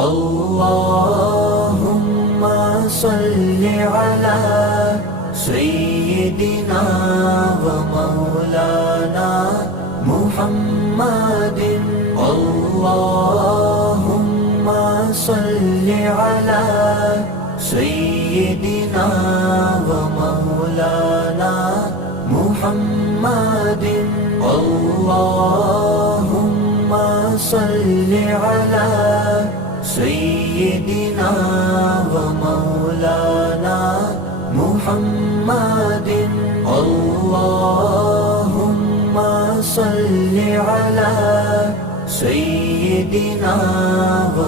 अल्लाहुम्मा सल्लि अला सय्यिदिना व मौलाना मुहम्मदिन। अल्लाहुम्मा सल्लि अला सय्यिदिना व मौलाना मुहम्मदिन। अल्लाहुम्मा सल्लि अला सय्यिदिना व मौलाना मुहम्मदिन। अल्लाहुम्मा सल्लि अला सय्यिदिना व